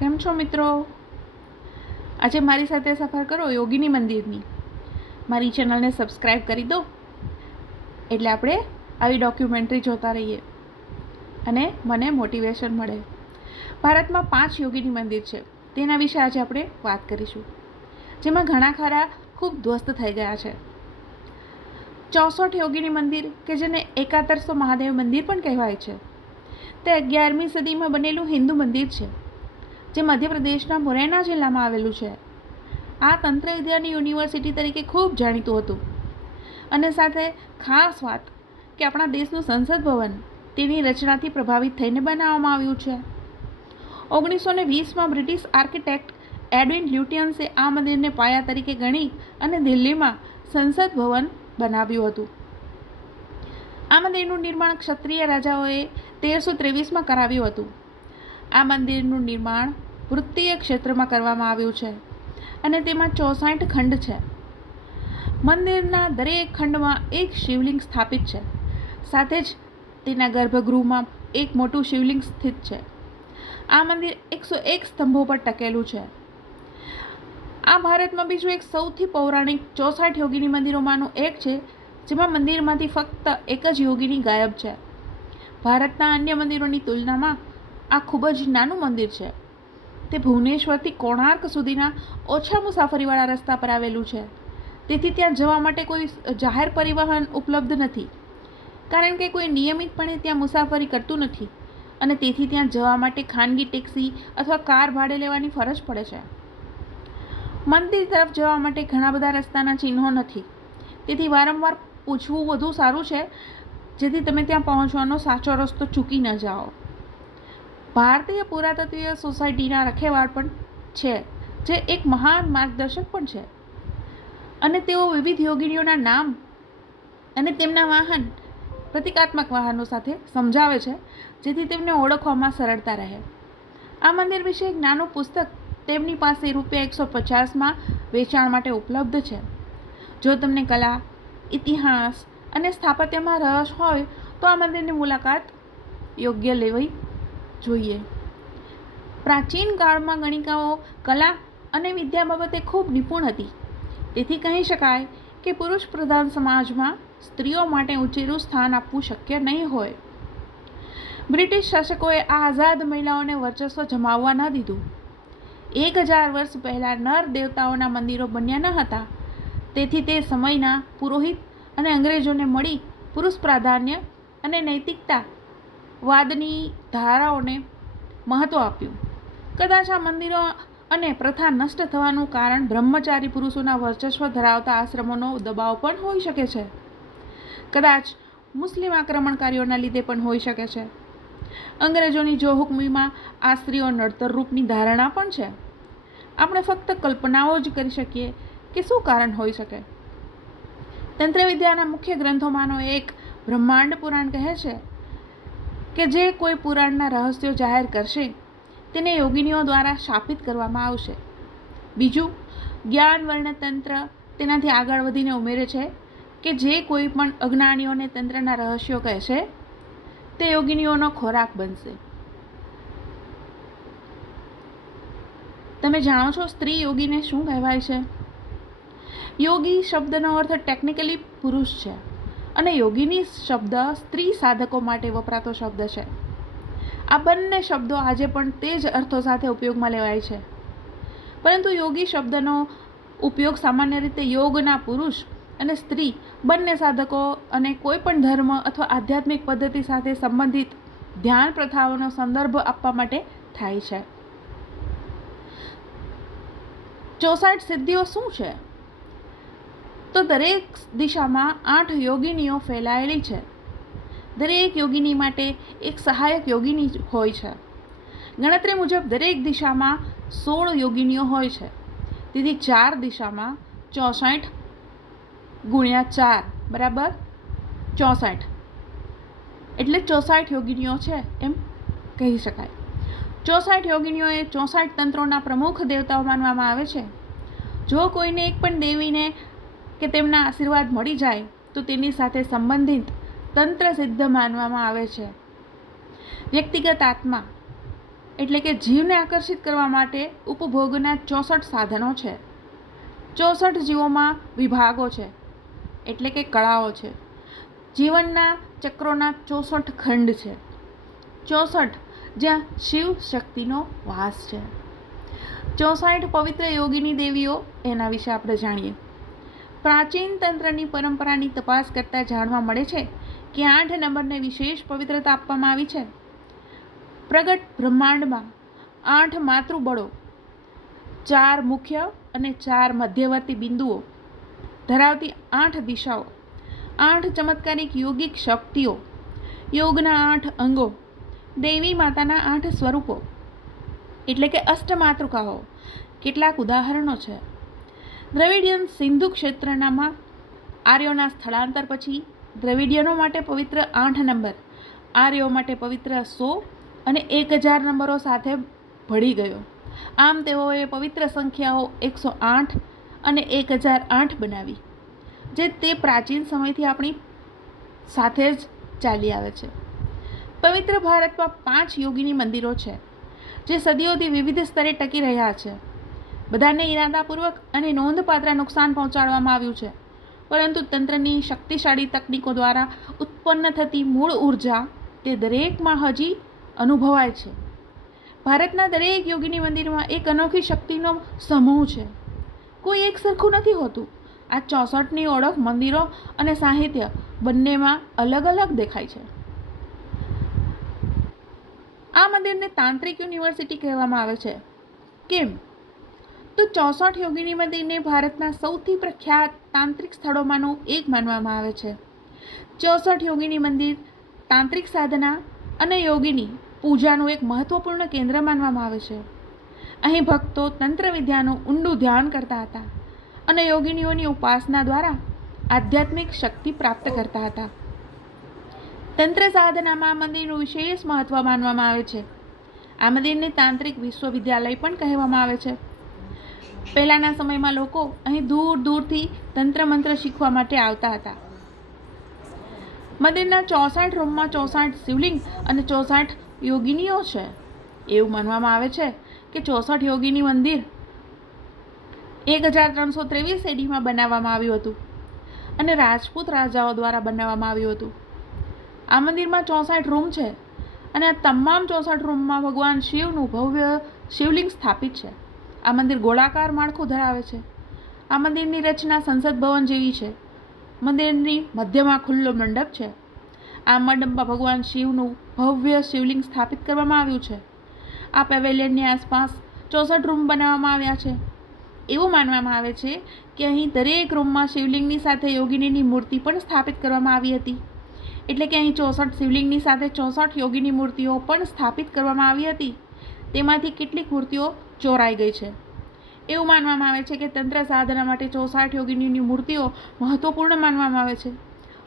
કેમ છો મિત્રો? આજે મારી સાથે સફર કરો યોગિની મંદિરની. મારી ચેનલને સબસ્ક્રાઈબ કરી દો એટલે આપણે આવી ડોક્યુમેન્ટરી જોતા રહીએ અને મને મોટિવેશન મળે. ભારતમાં 5 યોગિની મંદિર છે, તેના વિશે આજે આપણે વાત કરીશું, જેમાં ઘણા ખરા ખૂબ ધ્વસ્ત થઈ ગયા છે. 64 યોગિની મંદિર કે જેને એકાદરસો મહાદેવ મંદિર પણ કહેવાય છે, તે 11મી સદીમાં બનેલું હિન્દુ મંદિર છે, જે મધ્યપ્રદેશના મુરૈના જિલ્લામાં આવેલું છે. આ તંત્ર વિદ્યાની યુનિવર્સિટી તરીકે ખૂબ જાણીતું હતું. અને સાથે ખાસ વાત કે આપણા દેશનું સંસદ ભવન તેની રચનાથી પ્રભાવિત થઈને બનાવવામાં આવ્યું છે. 1920માં બ્રિટિશ આર્કિટેક્ટ એડવિન લ્યુટિયન્સે આ મંદિરને પાયા તરીકે ગણી અને દિલ્હીમાં સંસદ ભવન બનાવ્યું હતું. આ મંદિરનું નિર્માણ ક્ષત્રિય રાજાઓએ 1323માં કરાવ્યું હતું. આ મંદિરનું નિર્માણ વૃત્તીય ક્ષેત્રમાં કરવામાં આવ્યું છે અને તેમાં 64 ખંડ છે. મંદિરના દરેક ખંડમાં એક શિવલિંગ સ્થાપિત છે. સાથે જ તેના ગર્ભગૃહમાં એક મોટું શિવલિંગ સ્થિત છે. આ મંદિર 101 સ્તંભો પર ટકેલું છે. આ ભારતમાં બીજું એક સૌથી પૌરાણિક 64 યોગિની મંદિરોમાંનું એક છે, જેમાં મંદિરમાંથી ફક્ત એક જ યોગિની ગાયબ છે. ભારતના અન્ય મંદિરોની તુલનામાં આ ખૂબ જ નાનું મંદિર છે. તે ભુવનેશ્વરથી કોણાર્ક સુધીના ઓછા મુસાફરીવાળા રસ્તા પર આવેલું છે. તેથી ત્યાં જવા માટે કોઈ જાહેર પરિવહન ઉપલબ્ધ નથી, કારણ કે કોઈ નિયમિતપણે ત્યાં મુસાફરી કરતું નથી અને તેથી ત્યાં જવા માટે ખાનગી ટેક્સી અથવા કાર ભાડે લેવાની ફરજ પડે છે. મંદિર તરફ જવા માટે ઘણા બધા રસ્તાના ચિહ્નો નથી, તેથી વારંવાર પૂછવું વધુ સારું છે, જેથી તમે ત્યાં પહોંચવાનો સાચો રસ્તો ચૂકી ન જાઓ. ભારતીય પુરાતત્વીય સોસાયટીના રખેવાળ પણ છે, જે એક મહાન માર્ગદર્શક પણ છે, અને તેઓ વિવિધ યોગિનીઓના નામ અને તેમના વાહન પ્રતિકાત્મક વાહનો સાથે સમજાવે છે, જેથી તેમને ઓળખવામાં સરળતા રહે. આ મંદિર વિશે એક નાનું પુસ્તક તેમની પાસે ₹150માં વેચાણ માટે ઉપલબ્ધ છે. જો તમને કલા, ઇતિહાસ અને સ્થાપત્યમાં રસ હોય તો આ મંદિરની મુલાકાત યોગ્ય લેવી જોઈએ. પ્રાચીન કાળમાં ગણિકાઓ કલા અને વિદ્યા બાબતે ખૂબ નિપુણ હતી. તેથી કહી શકાય કે પુરુષ પ્રધાન સમાજમાં સ્ત્રીઓ માટે ઉંચેરું સ્થાન આપવું શક્ય નહીં હોય. બ્રિટિશ શાસકોએ આ આઝાદ મહિલાઓને વર્ચસ્વ જમાવવા ન દીધું. 1000 વર્ષ પહેલાં નર દેવતાઓના મંદિરો બન્યા ન હતા, તેથી તે સમયના પુરોહિત અને અંગ્રેજોને મળી પુરુષ પ્રાધાન્ય અને નૈતિકતા વાદની ધારાઓને મહત્ત્વ આપ્યું. કદાચ આ મંદિરો અને પ્રથા નષ્ટ થવાનું કારણ બ્રહ્મચારી પુરુષોના વર્ચસ્વ ધરાવતા આશ્રમોનો દબાવ પણ હોઈ શકે છે. કદાચ મુસ્લિમ આક્રમણકારીઓના લીધે પણ હોઈ શકે છે. અંગ્રેજોની જોહુકમીમાં આ સ્ત્રીઓ નડતર રૂપની ધારણા પણ છે. આપણે ફક્ત કલ્પનાઓ જ કરી શકીએ કે શું કારણ હોઈ શકે. તંત્રવિદ્યાના મુખ્ય ગ્રંથોમાંનો એક બ્રહ્માંડ પુરાણ કહે છે કે જે કોઈ પુરાણના રહસ્યો જાહેર કરશે તેને યોગિનીઓ દ્વારા શાપિત કરવામાં આવશે. બીજું, જ્ઞાન વર્ણતંત્ર તેનાથી આગળ વધીને ઉમેરે છે કે જે કોઈ પણ અજ્ઞાનીઓને તંત્રના રહસ્યો કહેશે તે યોગિનીઓનો ખોરાક બનશે. તમે જાણો છો સ્ત્રી યોગીને શું કહેવાય છે? યોગી શબ્દનો અર્થ ટેકનિકલી પુરુષ છે અને યોગિની શબ્દ સ્ત્રી સાધકો માટે વપરાતો શબ્દ છે. આ બંને શબ્દો આજે પણ તે જ અર્થો સાથે ઉપયોગમાં લેવાય છે, પરંતુ યોગી શબ્દનો ઉપયોગ સામાન્ય રીતે યોગના પુરુષ અને સ્ત્રી બંને સાધકો અને કોઈ પણ ધર્મ અથવા આધ્યાત્મિક પદ્ધતિ સાથે સંબંધિત ધ્યાન પ્રથાઓનો સંદર્ભ આપવા માટે થાય છે. 64 સિદ્ધિઓ શું છે? તો દરેક દિશામાં 8 યોગિનીઓ ફેલાયેલી છે. દરેક યોગિની માટે એક સહાયક યોગિની હોય છે. ગણતરી મુજબ દરેક દિશામાં 16 યોગિનીઓ હોય છે. તેથી 4 દિશામાં 64 × 4 = 64, એટલે 64 યોગિનીઓ છે એમ કહી શકાય. 64 યોગિનીઓએ 64 તંત્રોના પ્રમુખ દેવતાઓ માનવામાં આવે છે. જો કોઈને એક પણ દેવીને કે તેમના આશીર્વાદ મળી જાય તો તેની સાથે સંબંધિત તંત્ર સિદ્ધ માનવામાં આવે છે. વ્યક્તિગત આત્મા એટલે કે જીવને આકર્ષિત કરવા માટે ઉપભોગના 64 સાધનો છે. 64 જીવોમાં વિભાગો છે, એટલે કે કળાઓ છે. જીવનના ચક્રોના 64 ખંડ છે. 64 જ્યાં શિવ શક્તિનો વાસ છે. 64 પવિત્ર યોગીની દેવીઓ, એના વિશે આપણે જાણીએ. પ્રાચીન તંત્રની પરંપરાની તપાસ કરતાં જાણવા મળે છે કે 8 નંબરને વિશેષ પવિત્રતા આપવામાં આવી છે. પ્રગટ બ્રહ્માંડમાં 8 માતૃબળો, 4 મુખ્ય અને 4 મધ્યવર્તી બિંદુઓ ધરાવતી 8 દિશાઓ, 8 ચમત્કારિક યોગિક શક્તિઓ, યોગના 8 અંગો, દેવી માતાના 8 સ્વરૂપો એટલે કે અષ્ટમાતૃકાઓ. કેટલાક ઉદાહરણો છે. દ્રવિડિયન સિંધુ ક્ષેત્રનામાં આર્યોના સ્થળાંતર પછી દ્રવિડિયનો માટે પવિત્ર 8 નંબર આર્યો માટે પવિત્ર 100 અને 1000 નંબરો સાથે ભળી ગયો. આમ તેઓએ પવિત્ર સંખ્યાઓ 108 અને 1008 બનાવી, જે તે પ્રાચીન સમયથી આપણી સાથે જ ચાલી આવે છે. પવિત્ર ભારતમાં 5 યોગીની મંદિરો છે, જે સદીઓથી વિવિધ સ્તરે ટકી રહ્યા છે. બધાને ઇરાદાપૂર્વક અને નોંધપાત્ર નુકસાન પહોંચાડવામાં આવ્યું છે, પરંતુ તંત્રની શક્તિશાળી તકનીકો દ્વારા ઉત્પન્ન થતી મૂળ ઉર્જા તે દરેકમાં હજી અનુભવાય છે. ભારતના દરેક યોગીની મંદિરમાં એક અનોખી શક્તિનો સમૂહ છે. કોઈ એક સરખું નથી હોતું. આ 64ની ઓળખ મંદિરો અને સાહિત્ય બંનેમાં અલગ અલગ દેખાય છે. આ મંદિરને તાંત્રિક યુનિવર્સિટી કહેવામાં આવે છે. કેમ? તો 64 યોગીની મંદિરને ભારતના સૌથી પ્રખ્યાત તાંત્રિક સ્થળોમાંનું એક માનવામાં આવે છે. 64 યોગીની મંદિર તાંત્રિક સાધના અને યોગીની પૂજાનું એક મહત્વપૂર્ણ કેન્દ્ર માનવામાં આવે છે. અહીં ભક્તો તંત્ર વિદ્યાનું ઊંડું ધ્યાન કરતા હતા અને યોગિનીઓની ઉપાસના દ્વારા આધ્યાત્મિક શક્તિ પ્રાપ્ત કરતા હતા. તંત્ર સાધનામાં મંદિરનું વિશેષ મહત્વ માનવામાં આવે છે. આ મંદિરને તાંત્રિક વિશ્વવિદ્યાલય પણ કહેવામાં આવે છે. પહેલાંના સમયમાં લોકો અહીં દૂર દૂરથી તંત્ર મંત્ર શીખવા માટે આવતા હતા. મંદિરના 64 રૂમમાં 64 શિવલિંગ અને 64 યોગિનીઓ છે. એવું માનવામાં આવે છે કે 64 યોગિની મંદિર 1323 AD બનાવવામાં આવ્યું હતું અને રાજપૂત રાજાઓ દ્વારા બનાવવામાં આવ્યું હતું. આ મંદિરમાં 64 રૂમ છે અને આ તમામ 64 રૂમમાં ભગવાન શિવનું ભવ્ય શિવલિંગ સ્થાપિત છે. આ મંદિર ગોળાકાર માળખું ધરાવે છે. આ મંદિરની રચના સંસદ ભવન જેવી છે. મંદિરની મધ્યમાં ખુલ્લો મંડપ છે. આ મંડપમાં ભગવાન શિવનું ભવ્ય શિવલિંગ સ્થાપિત કરવામાં આવ્યું છે. આ પેવેલિયનની આસપાસ 64 રૂમ બનાવવામાં આવ્યા છે. એવું માનવામાં આવે છે કે અહીં દરેક રૂમમાં શિવલિંગની સાથે યોગિનીની મૂર્તિ પણ સ્થાપિત કરવામાં આવી હતી. એટલે કે અહીં 64 શિવલિંગની સાથે 64 યોગીની મૂર્તિઓ પણ સ્થાપિત કરવામાં આવી હતી. તેમાંથી કેટલીક મૂર્તિઓ ચોરાઈ ગઈ છે. એવું માનવામાં આવે છે કે તંત્ર સાધના માટે 64 યોગિનીની મૂર્તિઓ મહત્વપૂર્ણ માનવામાં આવે છે.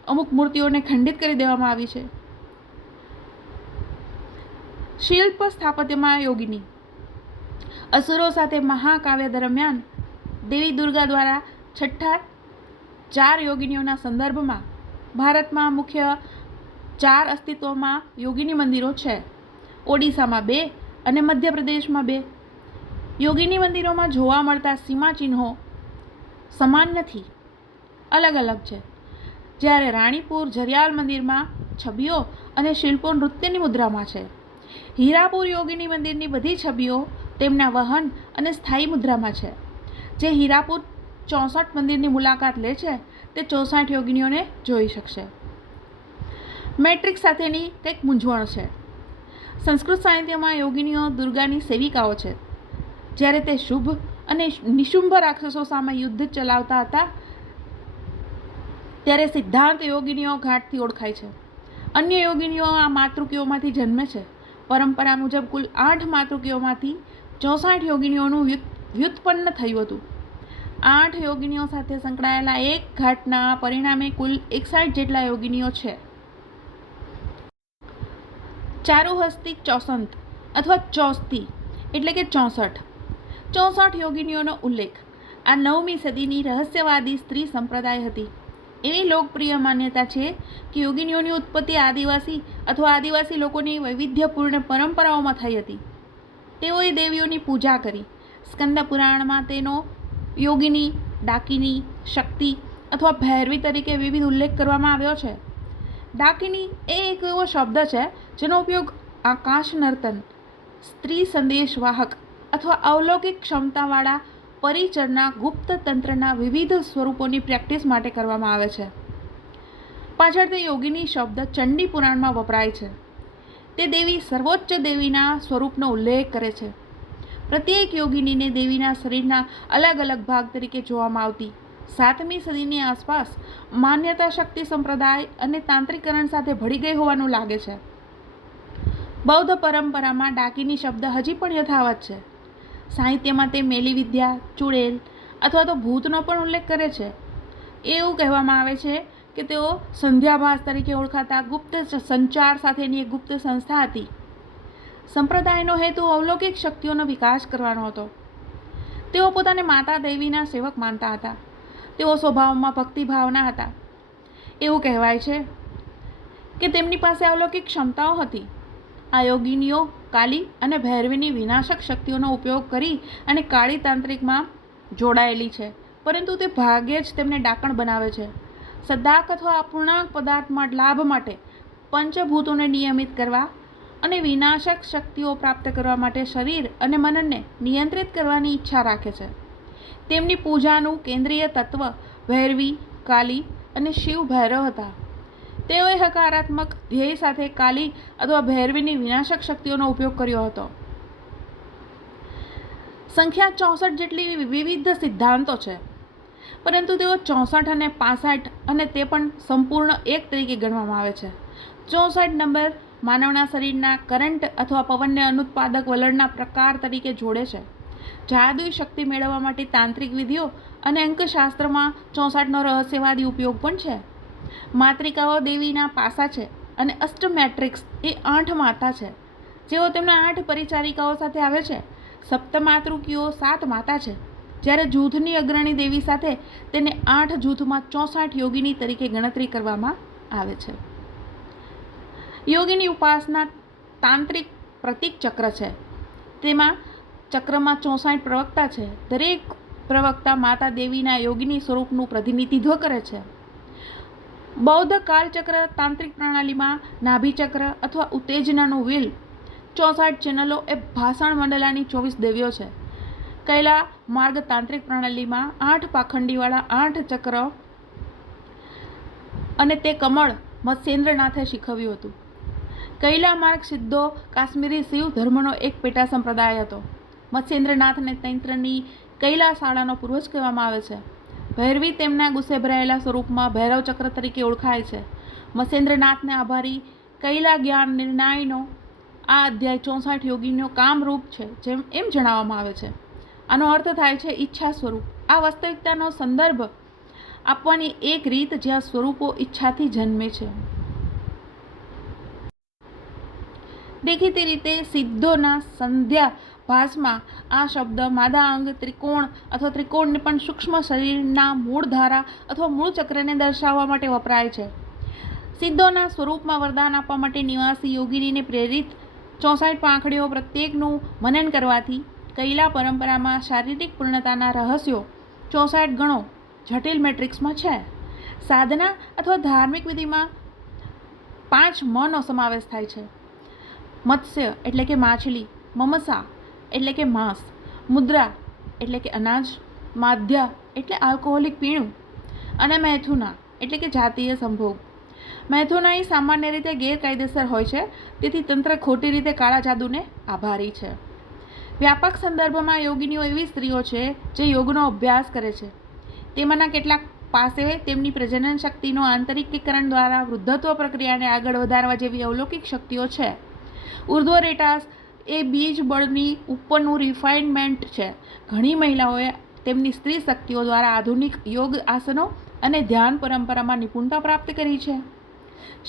અમુક મૂર્તિઓને ખંડિત કરી દેવામાં આવી છે. શિલ્પ સ્થાપત્યમાં યોગિની. અસુરો સાથે મહાકાવ્ય દરમિયાન દેવી દુર્ગા દ્વારા છઠ્ઠા 4 યોગિનીઓના સંદર્ભમાં ભારતમાં મુખ્ય 4 અસ્તિત્વમાં યોગિની મંદિરો છે. ઓડિશામાં 2 અને મધ્યપ્રદેશમાં 2. યોગિની મંદિરોમાં જોવા મળતા સીમાચિહ્નો સમાન નથી, અલગ અલગ છે. જ્યારે રાણીપુર જરિયાલ મંદિરમાં છબીઓ અને શિલ્પો નૃત્યની મુદ્રામાં છે. હીરાપુર યોગિની મંદિરની બધી છબીઓ તેમના વહન અને સ્થાયી મુદ્રામાં છે. જે હીરાપુર 64 મંદિરની મુલાકાત લે છે તે 64 યોગિનીઓને જોઈ શકશે. મેટ્રિક્સ સાથેની કંઈક મૂંઝવણ છે. સંસ્કૃત સાહિત્યમાં યોગિનીઓ દુર્ગાની સેવિકાઓ છે. જ્યારે તે શુભ અને નિશુંભ રાક્ષસો સામે યુદ્ધ ચલાવતા હતા ત્યારે સિદ્ધાંત યોગિનીઓ ઘાટથી ઓળખાય છે. અન્ય યોગિનીઓ આ માતૃકીઓમાંથી જન્મે છે. પરંપરા મુજબ કુલ 8 માતૃકીઓમાંથી 64 યોગિનીઓનું વ્યુત્પન્ન થયું હતું. 8 યોગિનીઓ સાથે સંકળાયેલા એક ઘાટના પરિણામે કુલ 61 જેટલા યોગિનીઓ છે. ચારુહસ્તી ચોસંત અથવા ચોસ્તી એટલે કે 64. 64 યોગિનીઓનો ઉલ્લેખ આ 9મી સદીની રહસ્યવાદી સ્ત્રી સંપ્રદાય હતી. એવી લોકપ્રિય માન્યતા છે કે યોગિનીઓની ઉત્પત્તિ આદિવાસી અથવા આદિવાસી લોકોની વૈવિધ્યપૂર્ણ પરંપરાઓમાં થઈ હતી. તેઓએ દેવીઓની પૂજા કરી. સ્કંદ પુરાણમાં તેનો યોગિની, ડાકિની, શક્તિ અથવા ભૈરવી તરીકે વિવિધ ઉલ્લેખ કરવામાં આવ્યો છે. ડાકિની એ એક એવો શબ્દ છે જેનો ઉપયોગ આકાશ નર્તન, સ્ત્રી સંદેશવાહક અથવા અલૌકિક ક્ષમતાવાળા પરિચરના ગુપ્ત તંત્રના વિવિધ સ્વરૂપોની પ્રેક્ટિસ માટે કરવામાં આવે છે. પાછળ તે યોગિની શબ્દ ચંડી પુરાણમાં વપરાય છે. તે દેવી સર્વોચ્ચ દેવીના સ્વરૂપનો ઉલ્લેખ કરે છે. પ્રત્યેક યોગિનીને દેવીના શરીરના અલગ અલગ ભાગ તરીકે જોવામાં આવતી. 7મી સદીની આસપાસ માન્યતા શક્તિ સંપ્રદાય અને તાંત્રિકરણ સાથે ભળી ગઈ હોવાનું લાગે છે. બૌદ્ધ પરંપરામાં ડાકિની શબ્દ હજી પણ યથાવત છે. સાહિત્યમાં તે મેલી વિદ્યા, ચુડેલ અથવા તો ભૂતનો પણ ઉલ્લેખ કરે છે. એવું કહેવામાં આવે છે કે તેઓ સંધ્યાભાસ તરીકે ઓળખાતા ગુપ્ત સંચાર સાથેની એક ગુપ્ત સંસ્થા હતી. સંપ્રદાયનો હેતુ અલૌકિક શક્તિઓનો વિકાસ કરવાનો હતો. તેઓ પોતાને માતા દેવીના સેવક માનતા હતા. તેઓ સ્વભાવમાં ભક્તિભાવના હતા. એવું કહેવાય છે કે તેમની પાસે અલૌકિક ક્ષમતાઓ હતી. આ યોગિનીઓ કાલી અને ભૈરવીની વિનાશક શક્તિઓનો ઉપયોગ કરી અને કાળી તાંત્રિકમાં જોડાયેલી છે, પરંતુ તે ભાગ્યે જ તેમને ડાકણ બનાવે છે. સદાક અથવા અપૂર્ણાંક પદાર્થમાં લાભ માટે પંચભૂતોને નિયમિત કરવા અને વિનાશક શક્તિઓ પ્રાપ્ત કરવા માટે શરીર અને મનને નિયંત્રિત કરવાની ઈચ્છા રાખે છે. તેમની પૂજાનું કેન્દ્રીય તત્વ ભૈરવી, કાલી અને શિવ ભૈરવ હતા. તેઓએ હકારાત્મક ધ્યેય સાથે કાલી અથવા ભૈરવીની વિનાશક શક્તિઓનો ઉપયોગ કર્યો હતો. સંખ્યા 64 જેટલી વિવિધ સિદ્ધાંતો છે, પરંતુ તેઓ 64 અને 65 અને તે પણ સંપૂર્ણ એક તરીકે ગણવામાં આવે છે. 64 નંબર માનવના શરીરના કરંટ અથવા પવનને અનુત્પાદક વલણના પ્રકાર તરીકે જોડે છે. જાદુઈ શક્તિ મેળવવા માટે તાંત્રિક વિધિઓ અને અંકશાસ્ત્રમાં 64નો રહસ્યવાદી ઉપયોગ પણ છે. માતૃકાઓ દેવીના પાસા છે અને અષ્ટમેટ્રિક્સ એ 8 માતા છે, જેઓ તેમના 8 પરિચારિકાઓ સાથે આવે છે. સપ્તમાતૃકીઓ 7 માતા છે, જ્યારે જૂથની અગ્રણી દેવી સાથે તેને 8 જૂથમાં 64 યોગિની તરીકે ગણતરી કરવામાં આવે છે. યોગીની ઉપાસના તાંત્રિક પ્રતીક ચક્ર છે. તેમાં ચક્રમાં 64 પ્રવક્તા છે. દરેક પ્રવક્તા માતા દેવીના યોગિની સ્વરૂપનું પ્રતિનિધિત્વ કરે છે. બૌદ્ધ કાલચક્ર તાંત્રિક પ્રણાલીમાં નાભિચક્ર અથવા ઉત્તેજનાનું વ્હીલ, 64 ચેનલો એ ભાષણ મંડલાની 24 દેવીઓ છે. કૈલા માર્ગ તાંત્રિક પ્રણાલીમાં 8 પાખંડીવાળા 8 ચક્ર અને તે કમળ મત્સ્યેન્દ્રનાથે શીખવ્યું હતું. કૈલા માર્ગ સિદ્ધો કાશ્મીરી શિવ ધર્મનો એક પેટા સંપ્રદાય હતો. મત્સ્યેન્દ્રનાથને તંત્રની કૈલા શાળાનો પૂર્વજ કહેવામાં આવે છે. ભૈરવી તેમના ગુસ્સે ભરાયેલા સ્વરૂપમાં ભૈરવ ચક્ર તરીકે ઓળખાય છે. મત્સ્યેન્દ્રનાથને આભારી કૈલા જ્ઞાન નિર્ણયનો આ અધ્યાય 64 યોગીનો કામરૂપ છે એમ જણાવવામાં આવે છે. આનો અર્થ થાય છે ઈચ્છા સ્વરૂપ. આ વાસ્તવિકતાનો સંદર્ભ આપવાની એક રીત જ્યાં સ્વરૂપો ઈચ્છાથી જન્મે છે. દેખીતી રીતે સિદ્ધોના સંધ્યા ભાસમાં આ શબ્દ માદા અંગ, ત્રિકોણ અથવા ત્રિકોણને પણ સૂક્ષ્મ શરીરના મૂળ ધારા અથવા મૂળ ચક્રને દર્શાવવા માટે વપરાય છે. સિદ્ધોના સ્વરૂપમાં વરદાન આપવા માટે નિવાસી યોગિનીને પ્રેરિત 64 પાંખડીઓ પ્રત્યેકનું મનન કરવાથી કૈલા પરંપરામાં શારીરિક પૂર્ણતાના રહસ્યો 64 ગણો જટિલ મેટ્રિક્સમાં છે. સાધના અથવા ધાર્મિક વિધિમાં 5 મનો સમાવેશ થાય છે. મત્સ્ય એટલે કે માછલી, મમસા એટલે કે માંસ, મુદ્રા એટલે કે અનાજ, માધ્યા એટલે આલ્કોહોલિક પીણું અને મૈથુના એટલે કે જાતીય સંભોગ. મૈથુનાઈ સામાન્ય રીતે ગેરકાયદેસર હોય છે, તેથી તંત્ર ખોટી રીતે કાળા જાદુને આભારી છે. વ્યાપક સંદર્ભમાં યોગિનીઓ એવી સ્ત્રીઓ છે જે યોગનો અભ્યાસ કરે છે. તેમાંના કેટલાક પાસે તેમની પ્રજનન શક્તિનો આંતરિકીકરણ દ્વારા વૃદ્ધત્વ પ્રક્રિયાને આગળ વધારવા જેવી અલૌકિક શક્તિઓ છે. ઉર્ધ્વ રેટાસ એ બીજ બળની ઉપરનું રિફાઇનમેન્ટ છે. ઘણી મહિલાઓએ તેમની સ્ત્રી શક્તિઓ દ્વારા આધુનિક યોગ આસનો અને ધ્યાન પરંપરામાં નિપુણતા પ્રાપ્ત કરી છે.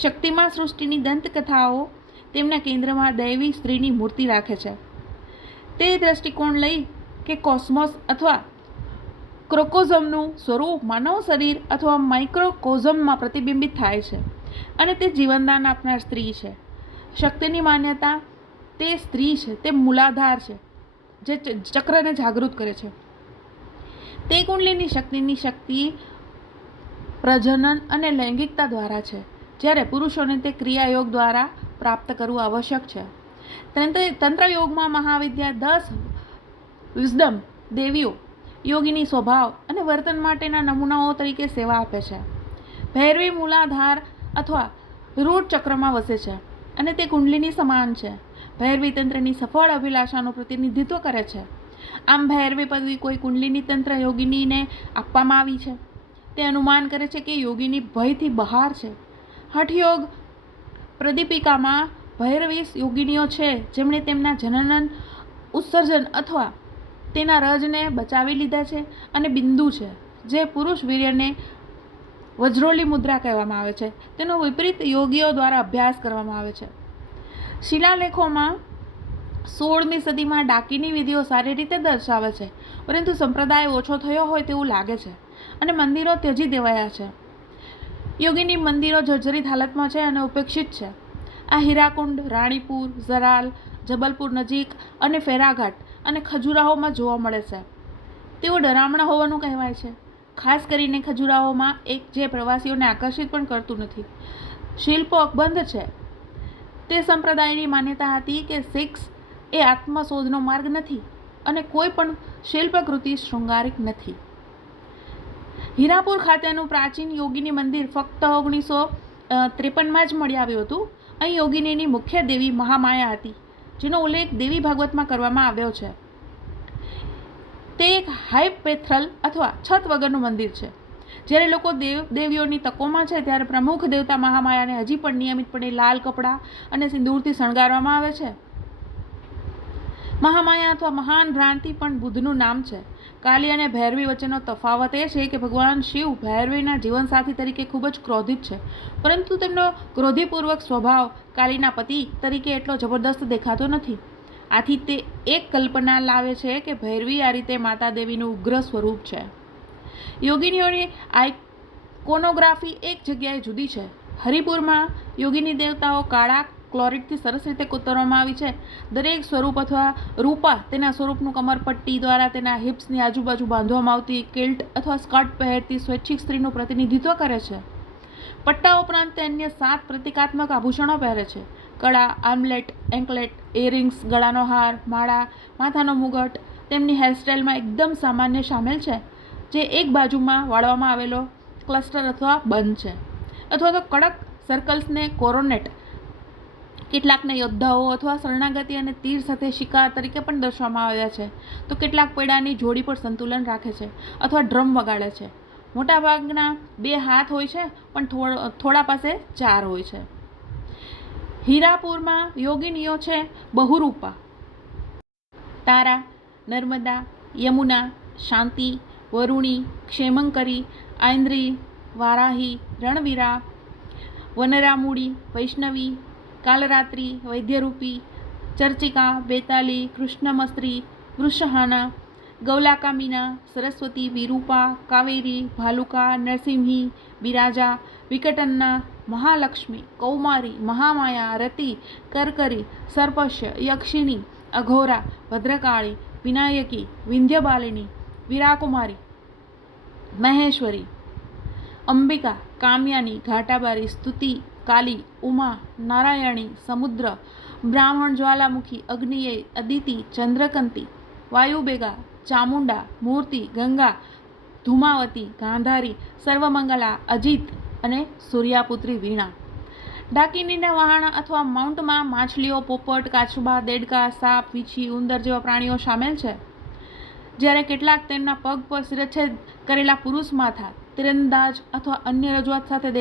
શક્તિમાં સૃષ્ટિની દંતકથાઓ તેમના કેન્દ્રમાં દૈવી સ્ત્રીની મૂર્તિ રાખે છે. તે દ્રષ્ટિકોણ લઈ કે કોસ્મોસ અથવા ક્રોકોઝમનું સ્વરૂપ માનવ શરીર અથવા માઇક્રોકોઝમમાં પ્રતિબિંબિત થાય છે અને તે જીવનદાન આપનાર સ્ત્રી છે. શક્તિની માન્યતા તે સ્ત્રી છે, તે મૂલાધાર છે, જે ચક્રને જાગૃત કરે છે. તે કુંડલીની શક્તિ પ્રજનન અને લૈંગિકતા દ્વારા છે, જ્યારે પુરુષોને તે ક્રિયાયોગ દ્વારા પ્રાપ્ત કરવું આવશ્યક છે. તંત્રયોગમાં મહાવિદ્યા 10 વિઝડમ દેવીઓ યોગીની સ્વભાવ અને વર્તન માટેના નમૂનાઓ તરીકે સેવા આપે છે. ભૈરવી મૂલાધાર અથવા રૂટ ચક્રમાં વસે છે અને તે કુંડલીની સમાન છે. ભૈરવી તંત્રની સફળ અભિલાષાનું પ્રતિનિધિત્વ કરે છે. આમ ભૈરવી પદવી કોઈ કુંડલીની તંત્ર યોગિનીને આપવામાં આવી છે. તે અનુમાન કરે છે કે યોગિની ભયથી બહાર છે. હઠયોગ પ્રદીપિકામાં 22 યોગિનીઓ છે જેમણે તેમના જનન, ઉત્સર્જન અથવા તેના રજને બચાવી લીધા છે, અને બિંદુ છે જે પુરુષ વીર્યને વજ્રોલી મુદ્રા કહેવામાં આવે છે. તેનો વિપરીત યોગીઓ દ્વારા અભ્યાસ કરવામાં આવે છે. શિલાલેખોમાં 16મી સદીમાં ડાકીની વિધિઓ સારી રીતે દર્શાવે છે, પરંતુ સંપ્રદાય ઓછો થયો હોય તેવું લાગે છે અને મંદિરો ત્યજી દેવાયા છે. યોગીની મંદિરો જર્જરિત હાલતમાં છે અને ઉપેક્ષિત છે. આ હીરાકુંડ, રાણીપુર, ઝરાલ, જબલપુર નજીક અને ફેરાઘાટ અને ખજુરાહોમાં જોવા મળે છે. તેઓ ડરામણા હોવાનું કહેવાય છે, ખાસ કરીને ખજુરાહોમાં, એક જે પ્રવાસીઓને આકર્ષિત પણ કરતું નથી. શિલ્પો અકબંધ છે. તે સંપ્રદાયની માન્યતા હતી કે સેક્સ એ આત્મશોધનો માર્ગ નથી અને કોઈ પણ શિલ્પકૃતિ શૃંગારિક નથી. હીરાપુર ખાતેનું પ્રાચીન યોગિની મંદિર ફક્ત 1953માં જ મળી આવ્યું હતું. અહીં યોગિનીની મુખ્ય દેવી મહામાયા હતી, જેનો ઉલ્લેખ દેવી ભાગવતમાં કરવામાં આવ્યો છે. તે એક હાઇપેથ્રલ અથવા છત વગરનું મંદિર છે. જ્યારે લોકો દેવીઓની તકોમાં છે ત્યારે પ્રમુખ દેવતા મહામાયાને હજી પણ નિયમિતપણે લાલ કપડાં અને સિંદૂરથી શણગારવામાં આવે છે. મહામાયા અથવા મહાન ભ્રાંતિ પણ બુદ્ધનું નામ છે. કાલી અને ભૈરવી વચ્ચેનો તફાવત એ છે કે ભગવાન શિવ ભૈરવીના જીવનસાથી તરીકે ખૂબ જ ક્રોધિત છે, પરંતુ તેમનો ક્રોધીપૂર્વક સ્વભાવ કાલીના પતિ તરીકે એટલો જબરદસ્ત દેખાતો નથી. આથી તે એક કલ્પના લાવે છે કે ભૈરવી આ રીતે માતા દેવીનું ઉગ્ર સ્વરૂપ છે. યોગિનીઓની આઇકોનોગ્રાફી એક જગ્યાએ જુદી છે. હરિપુરમાં યોગિની દેવતાઓ કાળા ક્લોરિટથી સરસ રીતે કોતરવામાં આવી છે. દરેક સ્વરૂપ અથવા રૂપા તેના સ્વરૂપનું કમરપટ્ટી દ્વારા તેના હિપ્સની આજુબાજુ બાંધવામાં આવતી કિલ્ટ અથવા સ્કર્ટ પહેરતી સ્વૈચ્છિક સ્ત્રીનું પ્રતિનિધિત્વ કરે છે. પટ્ટા ઉપરાંત તે અન્ય 7 પ્રતિકાત્મક આભૂષણો પહેરે છે: કડા, આર્મલેટ, એન્કલેટ, ઇયરિંગ્સ, ગળાનો હાર, માળા, માથાનો મુગટ. તેમની હેરસ્ટાઇલમાં એકદમ સામાન્ય શામેલ છે, જે એક બાજુમાં વાળવામાં આવેલો ક્લસ્ટર અથવા બન છે, અથવા તો કડક સર્કલ્સને કોરોનેટ. કેટલાકને યોદ્ધાઓ અથવા શરણાગતિ અને તીર સાથે શિકાર તરીકે પણ દર્શાવવામાં આવ્યા છે, તો કેટલાક પૈડાની જોડી પર સંતુલન રાખે છે અથવા ડ્રમ વગાડે છે. મોટાભાગના 2 હાથ હોય છે, પણ થોડા પાસે 4 હોય છે. હીરાપુરમાં યોગિનીઓ છે બહુરૂપા: તારા, નર્મદા, યમુના, શાંતિ, વરુણી, ક્ષેમંકરી, આઇન્દ્રી, વારાહી, રણવીરા, વનરામુડી, વૈષ્ણવી, કાલરાત્રિ, વૈદ્યરૂપી, ચર્ચિકા, બેતાલી, કૃષ્ણમસ્ત્રી, વૃષહાના, ગૌલાકામીના, સરસ્વતી, વિરૂપા, કાવેરી, ભાલુકા, નરસિંહી, બિરાજા, વિકટન્ના, મહાલક્ષ્મી, કૌમારી, મહામાયા, રતિ, કરકરી, સર્પશ્ય, યક્ષિણી, અઘોરા, ભદ્રકાળી, વિનાયકી, વિંધ્યબાલિની, વીરાકુમારી, મહેશ્વરી, અંબિકા, કામ્યાની, ઘાટાબારી, સ્તુતિ, કાલી, ઉમા, નારાયણી, સમુદ્ર, બ્રાહ્મણ, જ્વાલામુખી, અગ્નિયેય, અદિતિ, ચંદ્રકંતી, વાયુબેગા, ચામુંડા, મૂર્તિ, ગંગા, ધૂમાવતી, ગાંધારી, સર્વમંગલા, અજીત અને સૂર્યાપુત્રી વીણા. ડાકિનીના વહાણા અથવા માઉન્ટમાં માછલીઓ, પોપટ, કાચબા, દેડકા, સાપ, વીછી, ઉંદર જેવા પ્રાણીઓ શામેલ છે. જ્યારે કેટલાક તેમના પગ પર શિરચ્છેદ કરેલા પુરુષ માથા, તીરંદાજ અથવા અન્ય રજૂઆત સાથે